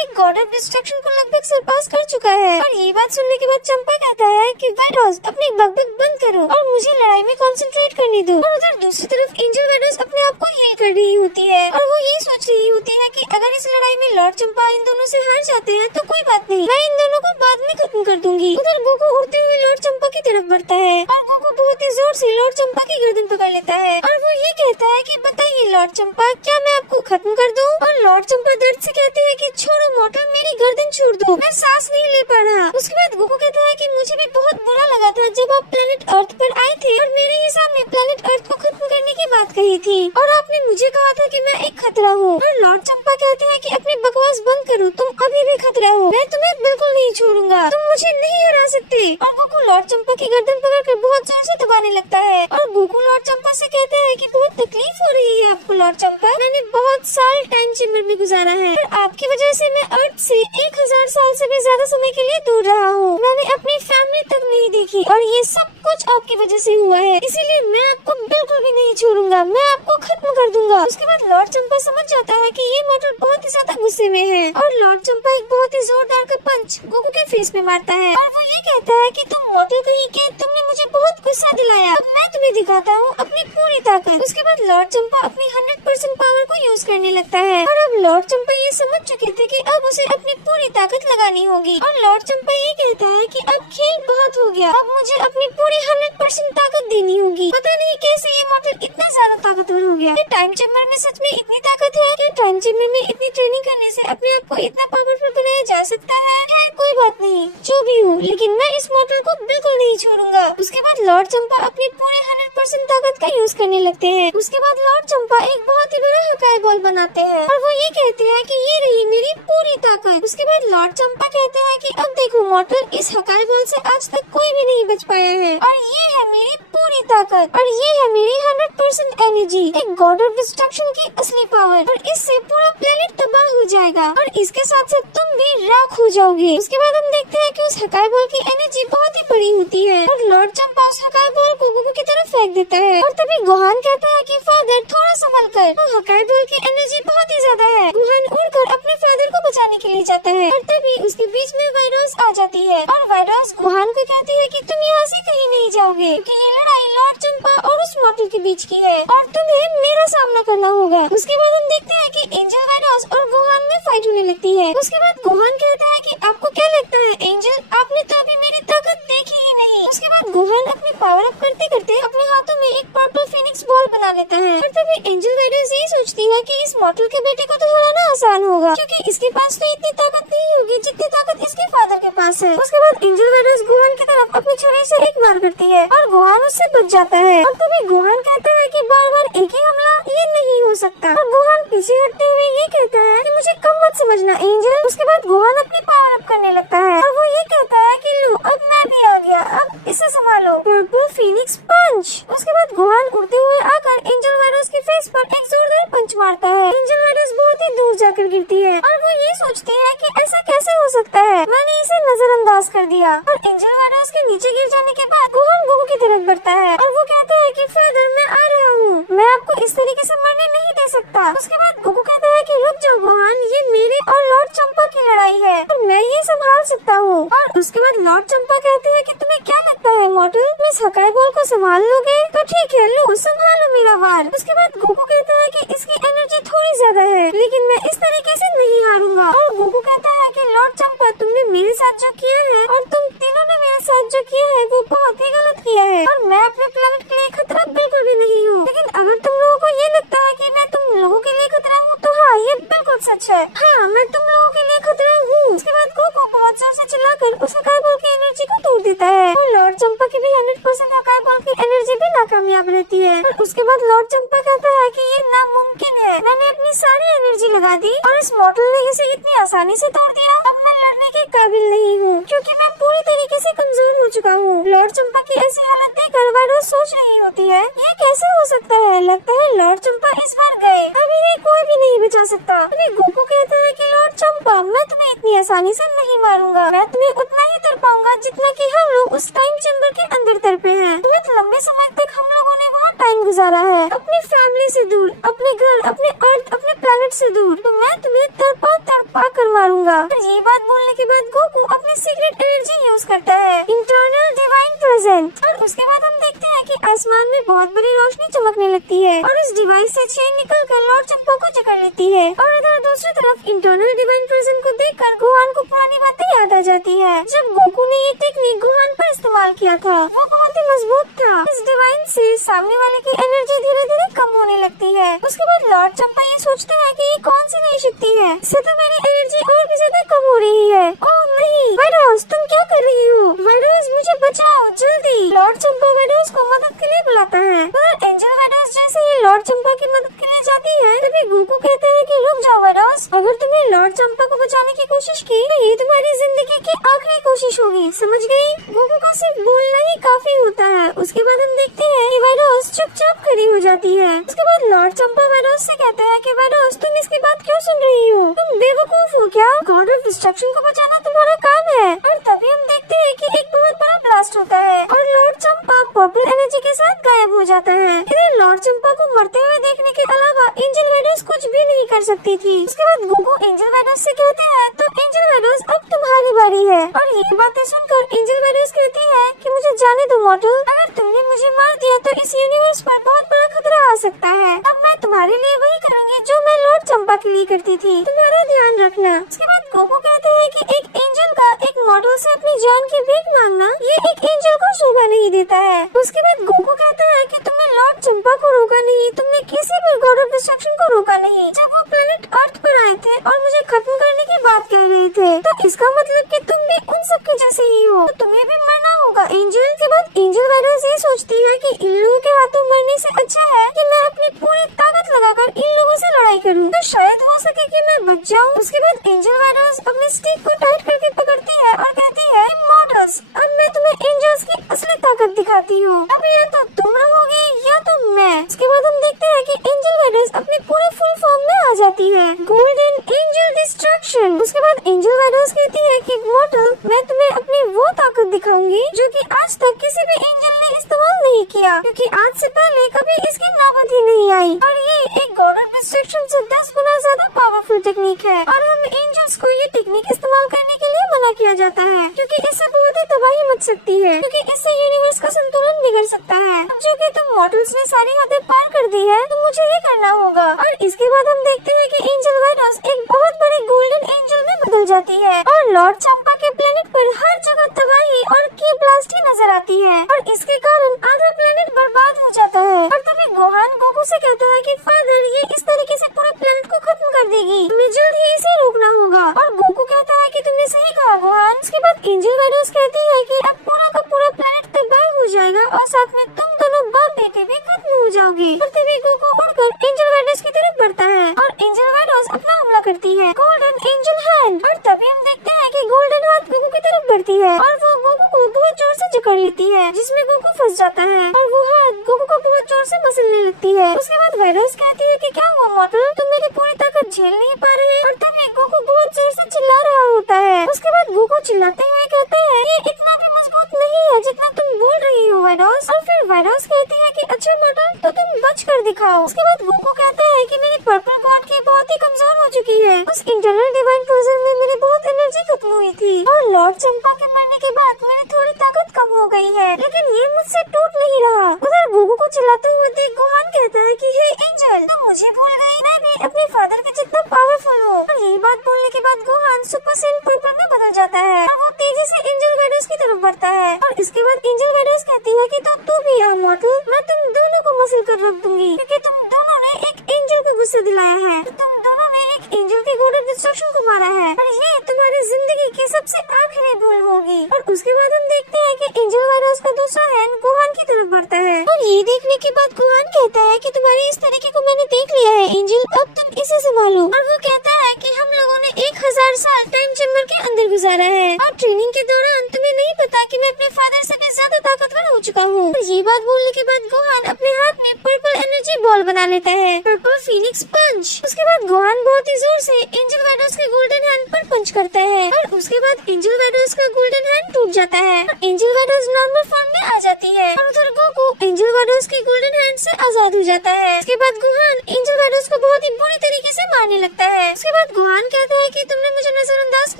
एक गॉड ऑफ डिस्ट्रक्शन को लगभग सरपास कर चुका है। और ये बात सुनने के बाद चंपा कहता है कि वेडोस अपनी बकबक बंद करो और मुझे लड़ाई में कंसंट्रेट करने दो। और उधर दूसरी तरफ एंजल वेडोस अपने आप को हील कर रही होती है और वो ये सोच रही होती है कि अगर इस लड़ाई में लॉर्ड चंपा इन दोनों से हार जाते हैं तो कोई बात नहीं, मैं इन दोनों को बाद में खत्म कर दूंगी। उधर गोकू उड़ते हुए लॉर्ड चंपा की तरफ बढ़ता है और गोकू बहुत ही जोर से लॉर्ड चंपा की गर्दन पकड़ लेता है और वो ये कहता है कि बताइए लॉर्ड चंपा, क्या मैं आपको खत्म कर दूं? और लॉर्ड चंपा दर्द से कहते हैं कि छोड़ो मॉर्टल, मेरी गर्दन छोड़ दो, मैं सांस नहीं ले पा रहा। उसके बाद गोकू कहता है कि मुझे भी बहुत बुरा लगा था जब आप प्लेनेट अर्थ पर आए थे और मेरे ही सामने प्लेनेट अर्थ को खत्म करने की बात कही थी और आपने मुझे कहा था कि मैं एक खतरा हूँ। और लॉर्ड चंपा कहते हैं कि अपनी बकवास बंद करो, तुम अभी भी खतरा हो, मैं तुम्हें बिल्कुल नहीं छोड़ूंगा, तुम मुझे नहीं हरा सकते। और गोकू लॉर्ड चंपा की गर्दन पकड़कर बहुत जोर से दबाने लगता है और गोकू लॉर्ड चंपा से कहते हैं कि बहुत तकलीफ हो रही है आपको लॉर्ड चंपा, मैंने बहुत साल टाइम चेम्बर में गुजारा है और आपकी वजह से मैं अर्थ से 1000 साल से भी ज्यादा समय के लिए दूर रहा हूँ, मैंने अपनी फैमिली तक नहीं देखी और ये सब कुछ आपकी वजह से हुआ है, इसीलिए मैं आपको बिल्कुल भी नहीं छोड़ूंगा, मैं आपको खत्म कर दूंगा। उसके बाद लॉर्ड चंपा समझ जाता है कि ये मॉडल बहुत ही ज्यादा गुस्से में है और लॉर्ड चंपा एक बहुत ही जोरदार का पंच गोकू के फेस में मारता है और वो ये कहता है कि तुम मॉडल कहीं के, तुमने मुझे बहुत गुस्सा दिलाया, अब मैं तुम्हें दिखाता हूँ अपनी पूरी ताकत। उसके बाद लॉर्ड चंपा अपनी 100% पावर को यूज करने लगता है और अब लॉर्ड चंपा ये समझ चुके थे कि अब उसे अपनी पूरी ताकत लगानी होगी और लॉर्ड चंपा ये कहता है कि अब खेल बहुत हो गया, अब मुझे अपनी पूरी 100% ताकत देनी होगी। पता नहीं कैसे ये मॉडल इतना ज्यादा ताकतवर हो गया। क्या टाइम चेम्बर में सच में इतनी ताकत है? क्या टाइम चेम्बर में इतनी ट्रेनिंग करने से अपने आप को इतना पावरफुल बनाया जा सकता है? खैर कोई बात नहीं, जो भी हो, लेकिन मैं इस मॉडल को बिल्कुल नहीं छोड़ूंगा। उसके बाद लॉर्ड चंपा अपनी पूरे 100% ताकत का यूज करने लगते हैं। उसके बाद लॉर्ड चंपा एक बहुत ही बड़ा हकाई बॉल बनाते हैं और वो ये कहते हैं कि ये रही मेरी पूरी ताकत। उसके बाद लॉर्ड चंपा कहते हैं कि अब देखो मॉडल, इस हकाई बॉल से आज तक कोई भी नहीं बच पाया है और ये है मेरी पूरी ताकत और ये है मेरी 100% एनर्जी, एक गॉड ऑफ डिस्ट्रक्शन की असली पावर और इससे पूरा प्लेनेट तबाह हो जाएगा और इसके साथ साथ तुम भी राख हो जाओगे। उसके बाद हम देखते हैं कि उस हकाई बॉल की एनर्जी बहुत ही बड़ी होती है और लॉर्ड चंपा उस हकाई बॉल को गोकू की तरफ फेंक देता है और तभी गोहान कहता है कि फादर थोड़ा संभल कर, वो हकाई बॉल की एनर्जी बहुत ही ज्यादा है। गोहान उड़कर अपने फादर को बचाने के लिए जाता है और तभी उसके बीच में वाइरोस आ जाती है और वाइरोस गोहान को कहती है कि तुम यहाँ से कहीं नहीं जाओगे क्योंकि ये लड़ाई लॉर्ड चंपा और उस मॉडल के बीच की है और तुम्हें मेरा सामना करना होगा। उसके बाद हम देखते हैं कि एंजल वाइरोस और गोहान में फाइट होने लगती है। उसके बाद गोहान कहता है कि आपको क्या लगता है एंजल, आपने तो अभी मेरी ताकत देखी ही नहीं। उसके बाद गोहान अपनी पावर अप करते करते अपने हाथों में एक पर्पल फिनिक्स बॉल बना लेता है और तभी एंजल वाइरोस यही सोचती है कि इस मॉडल के बेटे को तो हराना आसान होगा क्योंकि इसके पास तो इतनी ताकत नहीं होगी जितनी ताकत इसके फादर के पास है। उसके बाद एंजल वाइरोस गोहान की तरफ अपनी छुरी से एक बार करती है और गोहान उससे बच जाता है और तभी गोहान कहता है कि बार बार एक ही हमला ये नहीं हो सकता और गोहान पीछे हटते हुए ये कहता है कि मुझे कम मत समझना एंजल। उसके बाद गोहान अपनी पावर अप करने लगता है और वो ये कहता है कि लो अब मैं भी आ गया, अब इसे संभालो, पर्पल फिनिक्स पंच। उसके बाद गोहान उड़ते हुए आकर एंजल वाइरोस के फेस पर एक जोरदार पंच मारता है। एंजल वाइरोस बहुत ही दूर जाकर गिरती है और वो ये सोचती है कि ऐसा कैसे हो सकता है, मैंने इसे नजरअंदाज कर दिया। और एंजल वाइरोस के नीचे गिर जाने के बाद गोहान गोकू की तरफ बढ़ता है और वो कहता है कि फादर मैं आ रहा हूँ, मैं आपको इस तरीके से मरने नहीं दे सकता। उसके बाद गोकू कहता है कि रुक जाओ गोहान, ये मेरे और लॉर्ड चंपा की लड़ाई है और मैं ये संभाल सकता हूँ। और उसके बाद लॉर्ड चंपा कहते हैं कि तुम्हें क्या लगता है मॉडल, तुम इस हकाई बॉल को संभाल लोगे? तो ठीक है, लो संभालो मेरा वार। उसके बाद गोकू कहता है कि इसकी एनर्जी थोड़ी ज्यादा है लेकिन मैं इस तरीके से नहीं हारूंगा। और गोकू कहता है कि लॉर्ड चंपा तुमने मेरे साथ जो किया है और तुम तीनों ने मेरे साथ जो किया है वो बहुत ही गलत किया है और मैं अपने प्लेनेट के लिए खतरा बिल्कुल भी नहीं हूँ। लेकिन अगर तुम लोगों को ये लगता है कि मैं तुम लोगों के लिए खतरा हूँ तो हाँ ये बिल्कुल सच है, हाँ मैं तुम लोगों के लिए खतरा हूँ। उसके बाद गोकू बहुत जोर से चिल्लाकर उस हकाई बॉल की एनर्जी को तोड़ देता है और लॉर्ड चंपा की भी 100% हकाई बॉल की एनर्जी भी नाकामयाब रहती है। और उसके बाद लॉर्ड चंपा कहता है कि ये नामुमकिन है, मैंने अपनी सारी एनर्जी लगा दी और इस मॉडल ने इसे इतनी आसानी से तोड़ दिया, अब मैं लड़ने के काबिल नहीं हूँ क्योंकि मैं पूरी तरीके से कमजोर हो चुका हूँ। लॉर्ड चंपा की ऐसी हालत देखकर वाइरोस सोच रही होती है ये कैसे हो सकता है, लगता है लॉर्ड चंपा इस बार गए, अभी नहीं कोई भी नहीं बचा सकता। अभी गोकू कहता है कि लॉर्ड चंपा मैं तुम्हें इतनी आसानी से नहीं मारूंगा, मैं तुम्हें उतना ही तर पाऊंगा जितना कि हम लोग उस टाइम चेम्बर के अंदर तरपे हैं। तुम्हें लंबे समय तक हम लोगों ने वहाँ टाइम गुजारा है अपनी फैमिली से दूर, अपने घर, अपने अर्थ, अपने प्लेनेट से दूर, तो मैं तुम्हें तड़पा तड़पा कर मारूंगा। ये बात बोलने के बाद गोकू अपनी सीक्रेट एनर्जी यूज करता है, इंटरनल डिवाइन प्रेजेंट, और उसके बाद हम देखते हैं कि आसमान में बहुत बड़ी रोशनी चमकने लगती है और इस डिवाइस से चेन निकल कर लॉर्ड चंपा को जकड़ लेती है। और इधर दूसरी तरफ इंटरनल डिवाइन प्रेजेंट को देखकर गोहान को पुरानी बातें याद आ जाती है, जब गोकू ने ये टेक्निक गोहान पर इस्तेमाल किया था। वो बहुत ही मजबूत था। इस डिवाइन से सामने वाले की एनर्जी धीरे धीरे कम होने लगती है। उसके बाद लॉर्ड चंपा ये सोचते हैं कि ये कौन सी नई शक्ति है, इससे तो मेरी एनर्जी और भी ज्यादा कम हो रही है। ओह नहीं, वाइडोस तुम क्या कर रही हो? वाइडोस मुझे बचाओ जल्दी। लॉर्ड चंपा वाइडोस को मदद के लिए बुलाता है, मगर एंजल वाइडोस जैसे ही लॉर्ड चंपा की मदद के लिए जाती है, तभी गोकू कहता है कि रुक जाओ वाइडोस, अगर तुमने लॉर्ड चंपा को बचाने की कोशिश की तो ये तुम्हारी जिंदगी की आखिरी कोशिश होगी, समझ गई? गोकू को सिर्फ बोलना ही काफी होता है। उसके बाद हम देखते हैं कि वाइडोस चुपचाप खड़ी हो जाती है। उसके बाद लॉर्ड चंपा वाइडोस से कहता है कि वाइडोस तुम इसकी बात क्यों सुन रही हो? तुम बेवकूफ हो क्या? गॉड ऑफ डिस्ट्रक्शन को बचाना तुम्हारा काम है। और तभी हम देखते हैं कि एक बहुत बड़ा ब्लास्ट होता है और लॉर्ड चंपा पर्पल एनर्जी के साथ गायब हो जाता है। इधर लॉर्ड चंपा को मरते हुए देखने के अलावा एंजल वाइडोस कुछ भी नहीं कर सकती थी। उसके बाद गोकू एंजल वाइडोस से कहते हैं तो एंजल वाइडोस अब तुम्हारी बारी है। और ये बातें सुनकर एंजल वाइडोस कहती है कि मुझे जाने दो मॉडल, अगर तुमने मुझे मार दिया तो इस यूनिवर्स पर बहुत बड़ा खतरा आ सकता है। अब मैं तुम्हारे लिए वही करूंगी जो मैं लॉर्ड चंपा के लिए करती थी, तुम्हारा ध्यान रखना। उसके बाद गोकू कहते हैं कि एक एंजल का एक मॉडल से अपनी जान की भीख मांगना ये एक एंजल को शोभा नहीं देता है। उसके बाद गोकू कहता है कि तुमने लॉर्ड चंपा को रोका नहीं, तुमने किसी भी गॉड ऑफ डिस्ट्रक्शन को रोका नहीं जब वो प्लेनेट अर्थ पर आए थे और मुझे खत्म करने की बात कह रहे थे, तो इसका मतलब कि तुम भी उन सबके जैसे ही हो, तो तुम्हें भी मरना होगा एंजल। के बाद एंजल वाइडोस ये सोचती है कि इन लोगों के हाथों मरने से अच्छा है कि मैं अपनी पूरी ताकत लगाकर इन लोगों से लड़ाई करूं, तो शायद हो सके कि मैं बच जाऊं। उसके बाद एंजल वाइडोस अपने स्टिक को टाइट करके पकड़ती है और कहती है मॉडल्स, अब मैं तुम्हें एंजल्स की असली ताकत दिखाती हूँ, अब या तो तुम रहोगी या तो मैं। उसके बाद हम देखते हैं कि एंजल वाइडोस अपने पूरे फुल फॉर्म में आ जाती है, गोल्डन एंजल डिस्ट्रक्शन। उसके बाद एंजल वाइडोस कहती है कि मॉडल, मैं तुम्हें अपनी वो ताकत दिखाऊंगी जो कि आज तक किसी भी एंजल ने इस्तेमाल नहीं किया, क्योंकि आज से पहले कभी इसकी नौबत ही नहीं आई। और ये एक गॉड ऑफ डिस्ट्रक्शन से 10 गुना ज्यादा पावरफुल टेक्निक है और हम एंजल्स को ये टेक्निक इस्तेमाल करने के लिए मना किया जाता है, क्योंकि इससे बहुत ही तबाही मच सकती है, क्योंकि इससे यूनिवर्स का संतुलन बिगड़ सकता है। अब जो कि तुम मॉडल्स ने सारी हदें पार कर दी है, तो मुझे ये करना होगा। और इसके बाद हम देखते हैं कि एंजल वाइडोस एक बहुत बड़ी गोल्डन एंजल में बदल जाती है और लॉर्ड चंपा के प्लेनेट पर हर जगह तबाही और की ब्लास्ट ही नजर आती है और इसके कारण आधा प्लेनेट बर्बाद हो जाता है। और तभी गोहान गोकू से कहता है कि फादर ये इस तरीके से पूरे प्लेनेट को खत्म कर देगी, तुम्हें जल्द ही इसे रोकना होगा। और गोकू कहता है कि तुमने सही कहा गोहान। उसके बाद एंजल वाइडोस कहती है कि अब पूरा का पूरा प्लेनेट तबाह हो जाएगा और साथ में तुम दोनों बाप बेटे भी खत्म हो जाओगे। और तभी गोकू उड़कर एंजल वाइडोस की तरफ बढ़ता है और एंजल वाइडोस अपना हमला करती है, गोल्डन एंजल हैंड। और तभी हम देखते हैं कि गोल्डन हाथ गोकू की तरफ बढ़ती है और वो गोकू को बहुत जोर से जकड़ लेती है, जिसमें गोकू फंस जाता है और वो हाथ गोकू को बहुत जोर से मसलने लगती है। उसके बाद वाइडोस कहती है कि क्या हुआ मॉडल, तुम मेरी पूरी ताकत झेल नहीं पा रहे? और तभी गोकू बहुत जोर से चिल्ला रहा होता है। उसके बाद गोकू चिल्लाते हुए कहता है ये इतना भी मजबूत नहीं है जितना तुम बोल रही हो वाइडोस। और फिर वाइडोस कहती है कि अच्छा मॉडल, तो तुम बच कर दिखाओ। उसके बाद गोकू कहता है कि मेरी पर्पल गॉड की बहुत ही कमजोर हो चुकी है, उस इंटरनल डिवाइन फ्यूजन में मेरी बहुत एनर्जी खत्म हुई थी और लॉर्ड चंपा के मरने के बाद मेरी थोड़ी ताकत कम हो गई है, लेकिन ये मुझसे टूट नहीं रहा। उधर गोकू को चिल्लाते हुए देख गोहान कहता है कि हे एंजल, तुम मुझे भूल गई, मैं भी अपने फादर के जितना पावरफुल हूँ। और यही बात बोलने के बाद गोहान सुपर सेंट पर्पल में बदल जाता है और वो तेजी से एंजल वाइडोस की तरफ बढ़ता है। और इसके बाद एंजल वाइडोस कहती है कि तो तू भी आ मॉडल, मैं तुम दोनों को मसल कर रख दूंगी, क्योंकि तुम दोनों ने एक एंजल को गुस्सा दिलाया है, तुम दोनों ने एक एंजल के गॉड ऑफ डिस्ट्रक्शन को मारा है और ये तुम्हारी जिंदगी की सबसे आखिरी भूल होगी। और उसके बाद हम देखते हैं कि एंजल वाइडोस का दूसरा हैंड गोहान की तरफ बढ़ता है और ये देखने के बाद गोहान कहता है कि तुम्हारी इस तरीके को मैंने देख लिया है एंजल, अब तुम इसे संभालो। और वो कहता है कि हम लोगों ने 1000 साल टाइम चेम्बर के अंदर गुजारा है और ट्रेनिंग के दौरान तुम्हें नहीं पता कि मैं अपने फादर से भी ज्यादा ताकतवर हो चुका हूँ। ये बात बोलने के बाद गोहान अपने हाथ में पर्पल पर्पल एनर्जी बॉल बना लेता है, पर्पल फीनिक्स पंच। उसके बाद गोहान बहुत ही जोर से एंजल वैडोस के गोल्डन हैंड पर पंच करता है और उसके बाद एंजल वैडोस का गोल्डन हैंड टूट जाता है और एंजल वैडोस नॉर्मल फॉर्म में आ जाती है और उधर गोकू एंजल वैडोस के गोल्डन हैंड से आजाद हो जाता है। उसके बाद गोहान एंजल वैडोस को बहुत ही बुरी तरीके से मारने लगता है। उसके बाद गोहान कहता है कि तुमने मुझे नजरअंदाज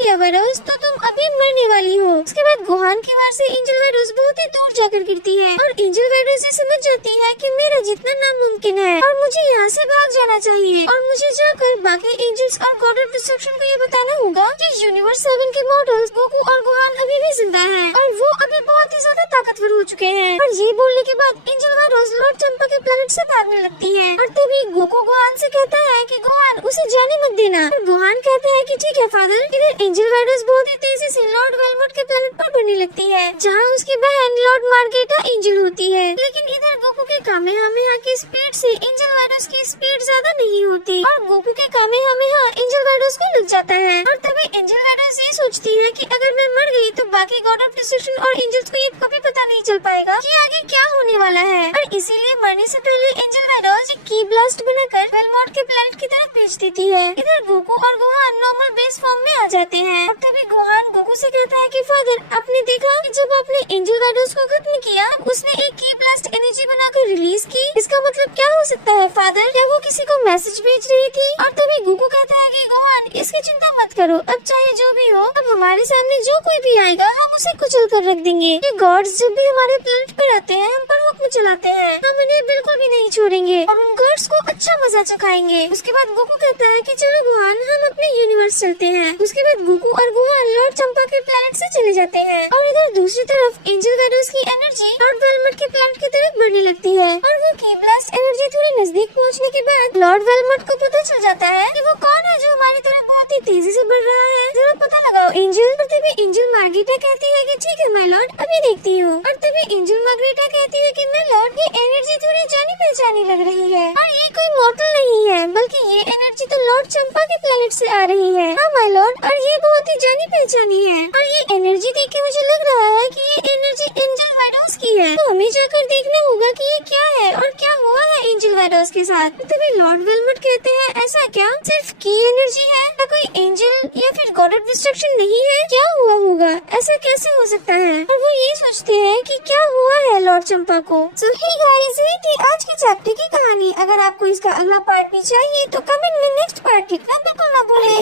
किया वैडोस, तो तुम अभी मरने वाली हो। उसके बाद गोहान की वार से एंजल वैडोस बहुत ही दूर जाकर गिरती है और एंजल वैडोस ये समझ जाती है कि मेरा जीतना नामुमकिन है और मुझे यहाँ से भाग जाना चाहिए और मुझे जाकर बाकी एंजल्स और गॉड ऑफ डिस्ट्रक्शन को ये बताना होगा कि यूनिवर्स 7 के मॉडल्स गोकू और गोहान अभी भी जिंदा हैं और वो अभी बहुत ही ज्यादा ताकतवर हो चुके हैं। और ये बोलने के बाद एंजल वैडोस लॉर्ड चंपा के प्लेनेट से भागने लगती है और तभी गोकू गोहान से कहता है कि गोहान उसे जाने मत देना। और गोहान कहता है कि ठीक है फादर। इधर एंजल वैडोस बहुत ही तेजी से लॉर्ड वेलमोट के प्लेनेट पर बढ़ने लगती है जहाँ उसकी बहन लॉर्ड मार्गेटा एंजल होती है। लेकिन इधर गोकू के कामेहामेहा की स्पीड से एंजल वैडोस की स्पीड ज्यादा नहीं होती और गोकू के कामेहामेहा एंजल वैडोस को लग जाता है और तभी एंजल वैडोस ये सोचती है कि अगर मैं मर गई तो बाकी गॉड ऑफ डिस्ट्रक्शन और एंजल्स को ये कभी पता नहीं चल पाएगा कि आगे क्या होने वाला है और इसीलिए मरने से पहले एंजल वैडोस एक की ब्लास्ट बनाकर वेलमोट के प्लेनेट की तरफ भेज देती है। इधर गोकू और गोहान नॉर्मल बेस फॉर्म में आ जाते हैं और तभी गोहान गोकू से कहता है कि फादर आपने देखा कि जब आपने एंजल वैडोस को खत्म किया उसने एक की ब्लास्ट एनर्जी बनाकर रिलीज की। इसका मतलब क्या हो सकता है फादर? क्या वो किसी को मैसेज भेज रही थी? और तभी गोकू कहता है कि गोहान इसकी चिंता मत करो, अब चाहे जो भी हो अब हमारे सामने जो कोई भी आएगा हम उसे कुचल कर रख देंगे। ये गॉड्स जब भी हमारे प्लेनेट पर आते हैं हम पर हुक्म चलाते हैं, हम इन्हें बिल्कुल भी नहीं छोड़ेंगे और उन गॉड्स को अच्छा मजा चखाएंगे। उसके बाद गोकू कहता है कि चलो गोहान हम अपने यूनिवर्स चलते हैं। उसके बाद गोकू और गोहान लॉर्ड चंपा के प्लेनेट से चले जाते हैं और इधर दूसरी तरफ एंजल वैडोस की एनर्जी लॉर्ड वेलमोट के प्लेनेट की तरफ बढ़ने लगती है और वो की ब्लास्ट एनर्जी थोड़ी नजदीक पहुंचने के बाद लॉर्ड वेलमोट को पता चल जाता है कि वो कौन है जो हमारी तरफ बहुत ही तेजी से बढ़ रहा है, जरा पता लगाओ एंजल। और तभी एंजल मार्गरेटा कहती है कि ठीक है माय लॉर्ड अभी देखती हूँ। और तभी एंजल मार्गरेटा कहती है कि माय लॉर्ड ये एनर्जी थोड़ी जानी पहचानी लग रही है और ये कोई मॉर्टल नहीं है बल्कि ये एनर्जी तो लॉर्ड चंपा के प्लेनेट से आ रही है। हाँ माय लॉर्ड और ये बहुत ही जानी पहचानी है और ये एनर्जी देख के मुझे लग रहा है कि ये एनर्जी एंजल वैडोस की है, तो हमें जाकर देखना होगा कि ये क्या है और क्या हुआ है एंजल वैडोस के साथ। तभी लॉर्ड वेलमोट कहते हैं ऐसा क्या सिर्फ की एनर्जी है, क्या कोई एंजल या फिर गॉड ऑफ डिस्ट्रक्शन नहीं है? क्या हुआ होगा, ऐसा कैसे हो सकता है? और वो ये सोचते हैं कि क्या हुआ है लॉर्ड चंपा को। सो हे गाइस ये थी आज के चैप्टर की कहानी। अगर आपको इसका अगला पार्ट भी चाहिए तो कमेंट में नेक्स्ट पार्ट लिखना बिल्कुल ना भूलें।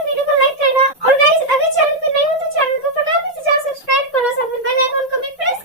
वीडियो को लाइक करना और गाइस अगर चैनल पे नए हो तो चैनल को फटाफट से सब्सक्राइब करो, साथ में बेल आइकन को भी प्रेस